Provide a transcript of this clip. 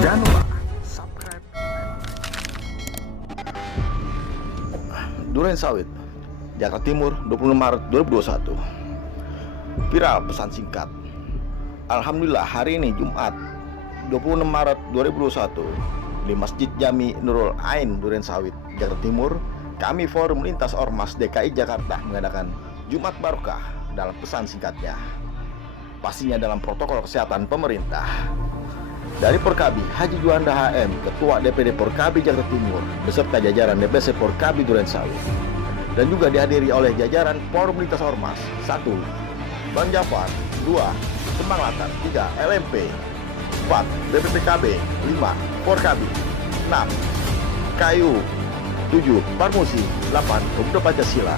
Jangan lupa subscribe. Duren Sawit, Jakarta Timur, 26 Maret 2021. Viral pesan singkat. Alhamdulillah, hari ini Jumat 26 Maret 2021 di Masjid Jami Nurul Ain Duren Sawit, Jakarta Timur, kami Forum Lintas Ormas DKI Jakarta mengadakan Jumat Barokah dalam pesan singkatnya. Pastinya dalam protokol kesehatan pemerintah. Dari Porkabi Haji Juanda HM, Ketua DPD Porkabi Jakarta Timur, beserta jajaran DPC Porkabi Duren Sawit, dan juga dihadiri oleh jajaran Forum Lintas Ormas 1. Bang Jafar 2. Kembang Latar 3. LMP 4. BPPKB 5. Porkabi 6. KU 7. Parmusi 8. Pemuda Pancasila